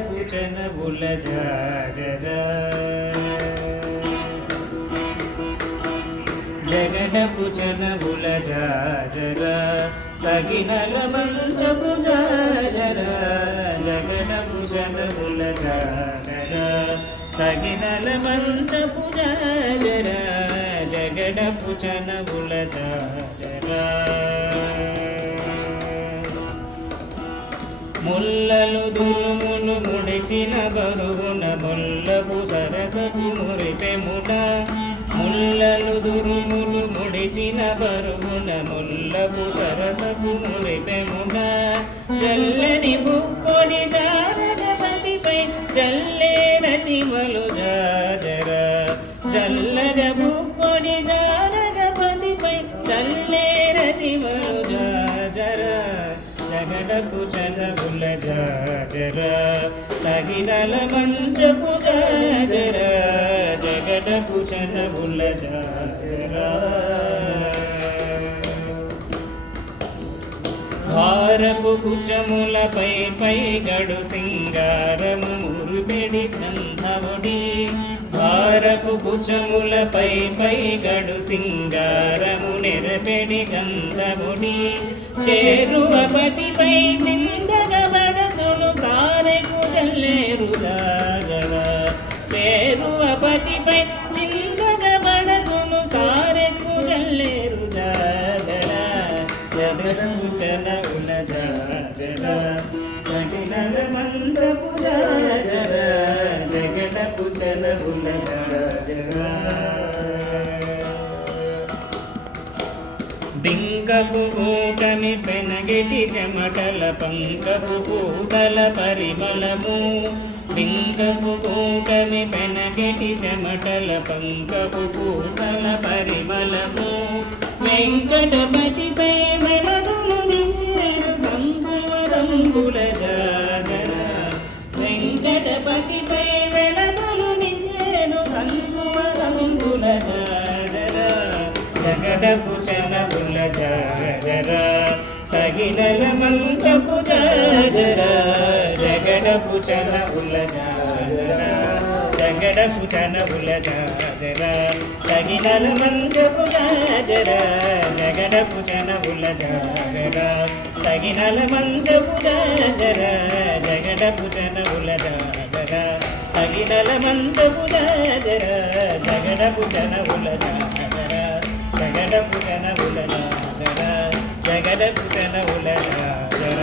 పూచన బుల జాజర జగడ పూచన బుల జాజర సగినల మంచపు జాజర జగడ పూచన బుల జాజర సగినల మంచపు జాజర జగడ పూచన బుల జాజర ముల్లలు దురుములు ముడిచిన బరువున ముల్లపు సరసపు మురిపెమున ముల్లలు దురుములు ముడిచిన బరువున ముల్లపు సరసపు మురిపెమున జల్లని బుక్కొడి జారగపతిపై జల్లేరతిమలు జాజర జల్లగ బుక్కొడి జారగపతిపై జల్లేరతిమలు జాజర జగడపు చనబుల జాజర సగినల మంచపు జాజర జగడపు చనబుల జాజర భారపు కుచములపై పై గడు సింగారము మురుపెడి గంధముడి భారపు కుచములపై పై గడు సింగారము నెరపెడి గంధముడి చేరువపతిపై చిందగబడతులు సారెకు జల్లేరు జాజర చేరువపతిపై చిందగబడతులు సారెకు జల్లేరు జాజర జగడపు చనబుల జాజర సగినల మంచపు జాజర జగడపు చనబుల జాజర బింకపు కూటమి పెనగిటి చెమటల పంకపు పూతల పరిమళము బింకపు కూటమి పెనగిటి చెమటల పంకపు పూతల పరిమళము వెంకటపతిపై మెలగులు నించేరు సంకువరంబుల జాజర వెంకటపతిపై మెలగులు నించేరు సంకువరంబుల జాజర జగడపు చనబుల జాజర సగినల మంచపు జాజర జగడపు చనబుల జాజర జగడపు చనబుల జాజర సగినల మంచపు జాజర జగడపు చనబుల జాజర సగినల మంచపు జాజర జగడపు చనబుల జాజర సగినల మంచపు జాజర జగడపు చనబుల జాజర జగడపు చనబుల జాజర జగడపు చనబుల జాజర